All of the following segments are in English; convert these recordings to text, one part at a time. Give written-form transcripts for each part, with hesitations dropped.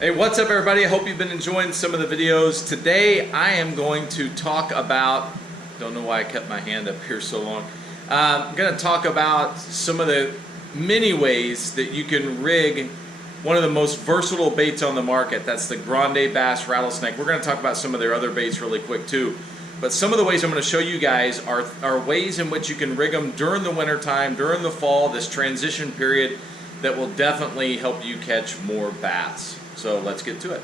Hey, what's up everybody? I hope you've been enjoying some of the videos. Today I am going to talk about, don't know why I kept my hand up here so long. I'm going to talk about some of the many ways that you can rig one of the most versatile baits on the market. That's the Grande Bass Rattlesnake. We're going to talk about some of their other baits really quick too. But some of the ways I'm going to show you guys are ways in which you can rig them during the winter time, during the fall, this transition period that will definitely help you catch more bass. So let's get to it.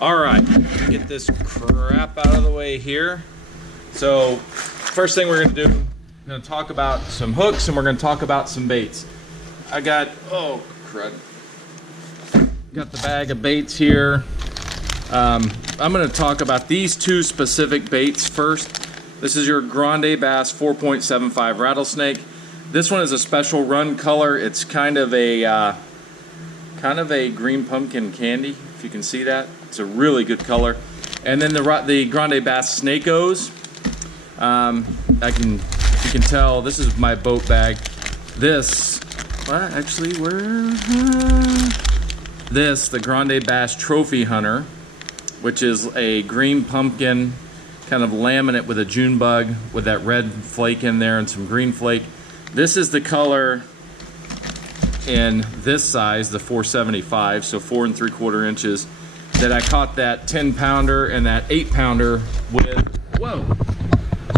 All right, get this crap out of the way here. So first thing we're gonna do, I'm gonna talk about some hooks and we're gonna talk about some baits. I got, oh crud. Got the bag of baits here. I'm going to talk about these two specific baits first. This is your Grande Bass 4.75 Rattlesnake. This one is a special run color. It's kind of a green pumpkin candy, if you can see that. It's a really good color. And then the Grande Bass Snakos. You can tell this is my boat bag. This, what actually the Grande Bass Trophy Hunter, which is a green pumpkin kind of laminate with a June bug with that red flake in there and some green flake. This is the color in this size, the 475, so 4 3/4 inches, that I caught that 10-pounder and that 8-pounder with, whoa,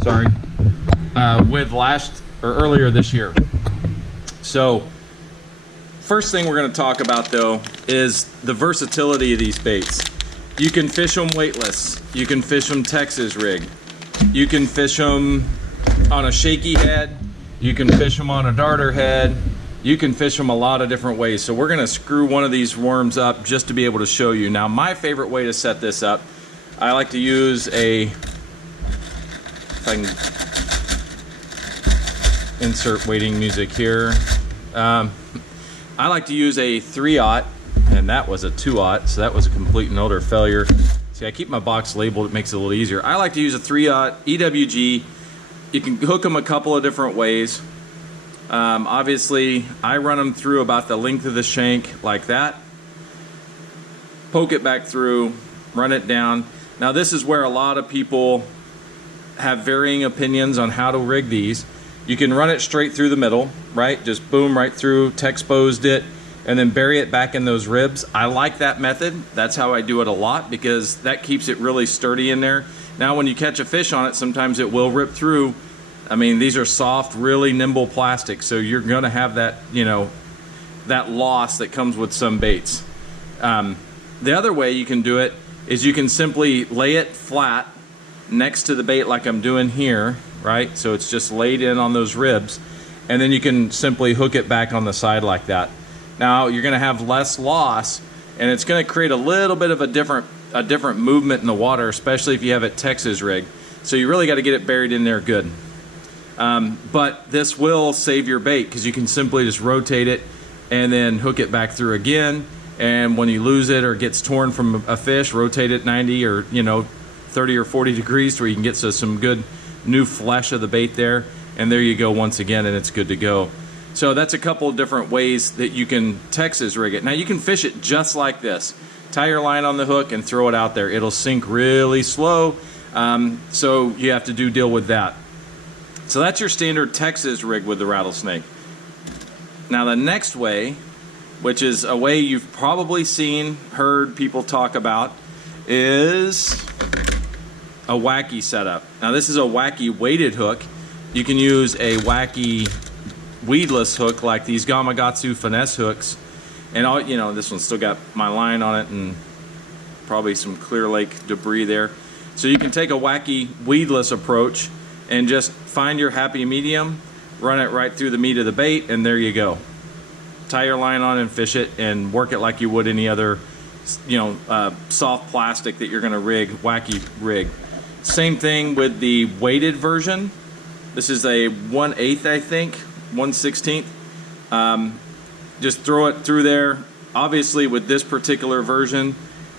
sorry, with earlier this year. So first thing we're going to talk about though is the versatility of these baits. You can fish them weightless. You can fish them Texas rig. You can fish them on a shaky head. You can fish them on a darter head. You can fish them a lot of different ways. So we're gonna screw one of these worms up just to be able to show you. Now my favorite way to set this up, I like to use if I can insert waiting music here. I like to use a 3/0. And that was a 2/0, so that was a complete and utter failure. See, I keep my box labeled, it makes it a little easier. I like to use a 3/0 EWG. You can hook them a couple of different ways. Obviously, I run them through about the length of the shank, like that. Poke it back through, run it down. Now this is where a lot of people have varying opinions on how to rig these. You can run it straight through the middle, right? Just boom, right through, Texposed it, and then bury it back in those ribs. I like that method. That's how I do it a lot because that keeps it really sturdy in there. Now when you catch a fish on it, sometimes it will rip through. I mean, these are soft, really nimble plastic, so you're gonna have that, you know, that loss that comes with some baits. The other way you can do it is you can simply lay it flat next to the bait like I'm doing here, right? So it's just laid in on those ribs, and then you can simply hook it back on the side like that. Now you're going to have less loss, and it's going to create a little bit of a different movement in the water, especially if you have it Texas rig. So you really got to get it buried in there good. But this will save your bait because you can simply just rotate it and then hook it back through again. And when you lose it or it gets torn from a fish, rotate it 90 or 30 or 40 degrees where you can get some good new flesh of the bait there. And there you go once again, and it's good to go. So that's a couple of different ways that you can Texas rig it. Now you can fish it just like this. Tie your line on the hook and throw it out there. It'll sink really slow, so you have to deal with that. So that's your standard Texas rig with the Rattlesnake. Now the next way, which is a way you've probably heard people talk about, is a wacky setup. Now this is a wacky weighted hook. You can use a wacky weedless hook like these Gamakatsu finesse hooks, and this one's still got my line on it and probably some Clear Lake debris there. So you can take a wacky weedless approach and just find your happy medium, run it right through the meat of the bait, and there you go. Tie your line on and fish it and work it like you would any other soft plastic that you're going to wacky rig. Same thing with the weighted version. This is a 1/8, I think, 1/16. Just throw it through there. Obviously with this particular version,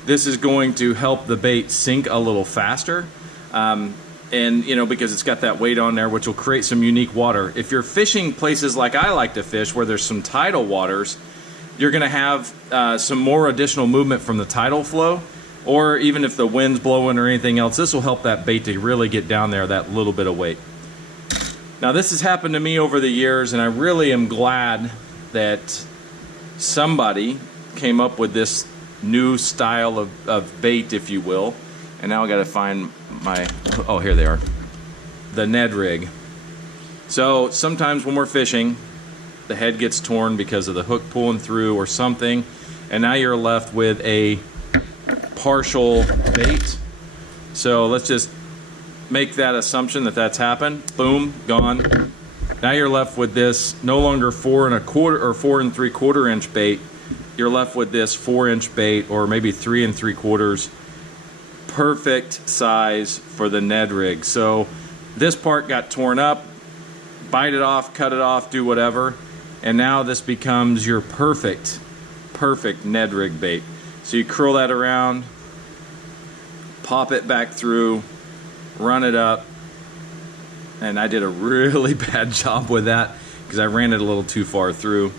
this is going to help the bait sink a little faster. And you know, because it's got that weight on there, which will create some unique water. If you're fishing places like I like to fish, where there's some tidal waters, you're going to have some more additional movement from the tidal flow, or even if the wind's blowing or anything else, this will help that bait to really get down there, that little bit of weight. Now this has happened to me over the years, and I really am glad that somebody came up with this new style of bait, if you will. And now I got to find my, oh, here they are, the Ned rig. So sometimes when we're fishing, the head gets torn because of the hook pulling through or something, and now you're left with a partial bait. So let's just make that assumption that that's happened. Boom, gone. Now you're left with this no longer 4 1/4 or 4 3/4 inch bait. You're left with this 4-inch bait, or maybe 3 3/4. Perfect size for the Ned rig. So this part got torn up, bite it off, cut it off, do whatever, and now this becomes your perfect Ned rig bait. So you curl that around, pop it back through, run it up, and I did a really bad job with that because I ran it a little too far through.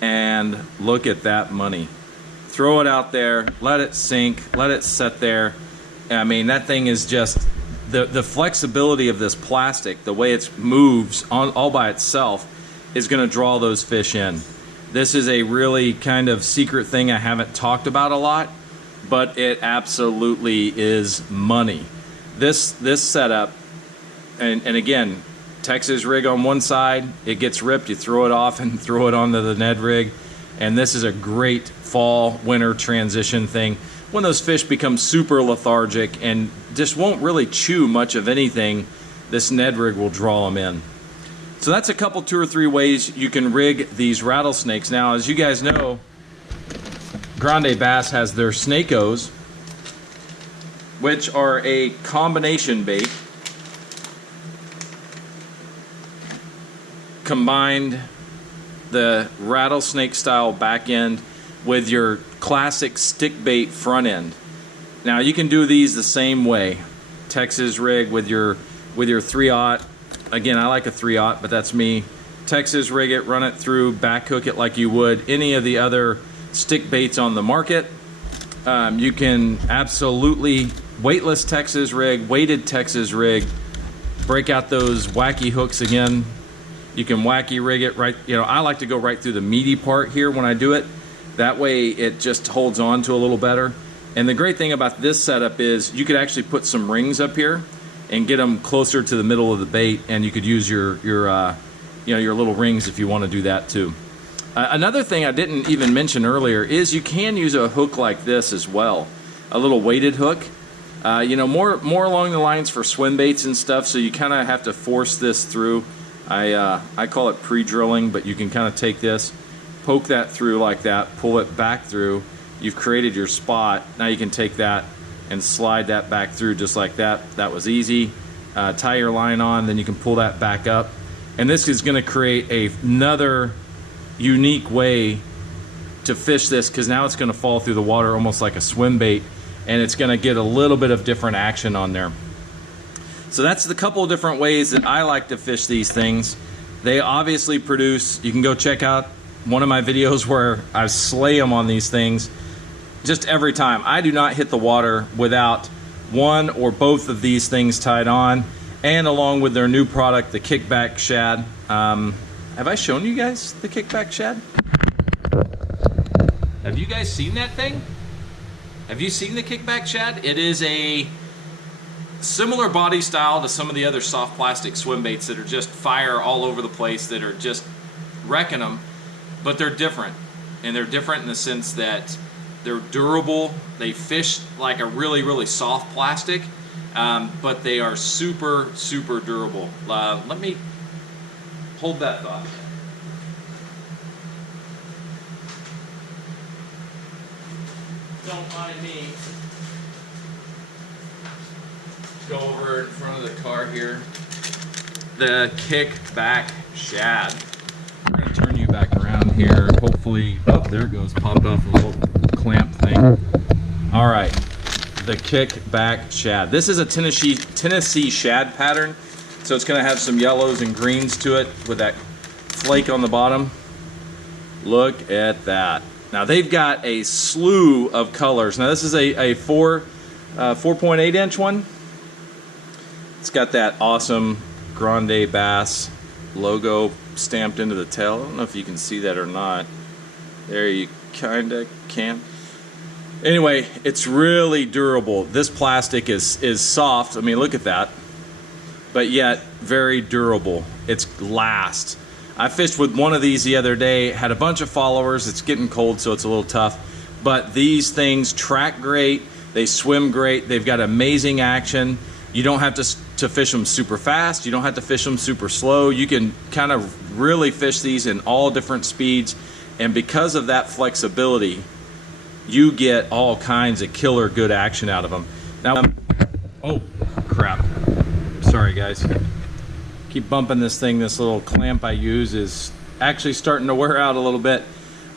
And look at that money. Throw it out there, let it sink, let it sit there. I mean, that thing is just, the flexibility of this plastic, the way it moves all by itself, is going to draw those fish in. This is a really kind of secret thing I haven't talked about a lot, but it absolutely is money. This setup, and again, Texas rig on one side, it gets ripped, you throw it off and throw it onto the Ned rig, and this is a great fall winter transition thing. When those fish become super lethargic and just won't really chew much of anything, this Ned rig will draw them in. So that's a couple, 2 or 3 ways you can rig these rattlesnakes. Now, as you guys know, Grande Bass has their Snakos, which are a combination bait. Combined the rattlesnake style back end with your classic stick bait front end. Now you can do these the same way. Texas rig with your 3/0. Again, I like a 3/0, but that's me. Texas rig it, run it through, back hook it like you would any of the other stick baits on the market. You can absolutely weightless Texas rig, weighted Texas rig, break out those wacky hooks again. You can wacky rig it right, you know, I like to go right through the meaty part here when I do it. That way it just holds on to a little better. And the great thing about this setup is you could actually put some rings up here and get them closer to the middle of the bait, and you could use your little rings if you want to do that too. Another thing I didn't even mention earlier is you can use a hook like this as well, a little weighted hook. You know, more along the lines for swim baits and stuff, so you kind of have to force this through. I call it pre-drilling, but you can kind of take this, poke that through like that, pull it back through. You've created your spot. Now you can take that and slide that back through just like that. That was easy. Tie your line on, then you can pull that back up. And this is going to create another unique way to fish this, because now it's going to fall through the water almost like a swim bait, and it's going to get a little bit of different action on there. So that's the couple of different ways that I like to fish these things. They obviously produce, you can go check out one of my videos where I slay them on these things just every time. I do not hit the water without one or both of these things tied on, and along with their new product, the Kickback shad. Have I shown you guys the Kickback shad? Have you guys seen that thing? Have you seen the Kickback shad? It is a similar body style to some of the other soft plastic swim baits that are just fire all over the place, that are just wrecking them, but they're different. And they're different in the sense that they're durable. They fish like a really, really soft plastic, but they are super, super durable. Let me hold that thought. Don't mind me. Go over in front of the car here. The Kickback shad. We're going to turn you back around here. Hopefully, oh, there it goes. Popped off a little clamp thing. All right. the Kickback shad. This is a Tennessee shad pattern, so it's going to have some yellows and greens to it with that flake on the bottom. Look at that. Now they've got a slew of colors. Now this is a 4.8 inch one. It's got that awesome Grande Bass logo stamped into the tail. I don't know if you can see that or not. There, you kinda can. Anyway, it's really durable. This plastic is soft. I mean, look at that. But yet very durable. It's last. I fished with one of these the other day, had a bunch of followers. It's getting cold, so it's a little tough. But these things track great, they swim great, they've got amazing action. You don't have to fish them super fast, you don't have to fish them super slow. You can kind of really fish these in all different speeds, and because of that flexibility, you get all kinds of killer good action out of them. Now, oh crap, sorry guys. Keep bumping this thing. This little clamp I use is actually starting to wear out a little bit.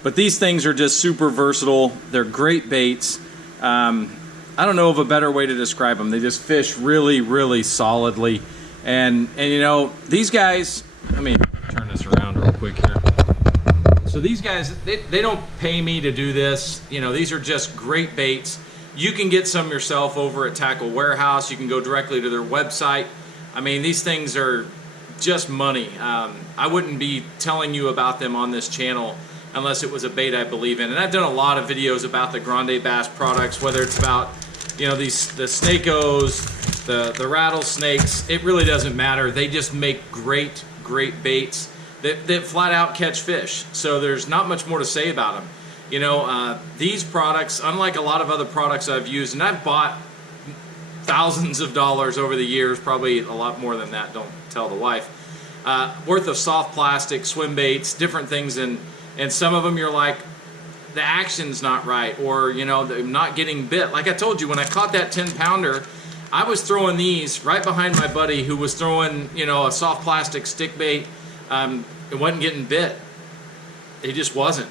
But these things are just super versatile. They're great baits. I don't know of a better way to describe them. They just fish really, really solidly. And you know, these guys, let me turn this around real quick here. So these guys, they don't pay me to do this. You know, these are just great baits. You can get some yourself over at Tackle Warehouse. You can go directly to their website. I mean, these things are just money. I wouldn't be telling you about them on this channel unless it was a bait I believe in. And I've done a lot of videos about the Grande Bass products, whether it's about, you know, the Snakos, the Rattlesnakes. It really doesn't matter. They just make great baits that flat out catch fish. So there's not much more to say about them. You know, these products, unlike a lot of other products I've used, and I've bought thousands of dollars over the years, probably a lot more than that, don't tell the wife, worth of soft plastic, swim baits, different things, and some of them you're like, the action's not right, or you know, they're not getting bit. Like I told you, when I caught that 10-pounder, I was throwing these right behind my buddy who was throwing, you know, a soft plastic stick bait. It wasn't getting bit. It just wasn't.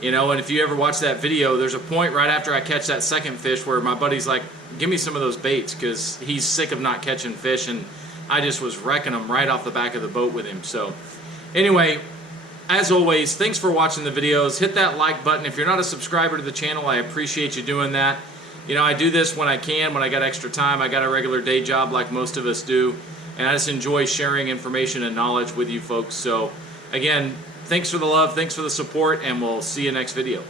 You know, and if you ever watch that video, there's a point right after I catch that second fish where my buddy's like, give me some of those baits, because he's sick of not catching fish, and I just was wrecking them right off the back of the boat with him. So anyway, as always, thanks for watching the videos. Hit that like button. If you're not a subscriber to the channel, I appreciate you doing that. You know, I do this when I can, when I got extra time. I got a regular day job like most of us do, and I just enjoy sharing information and knowledge with you folks. So again, thanks for the love, thanks for the support, and we'll see you next video.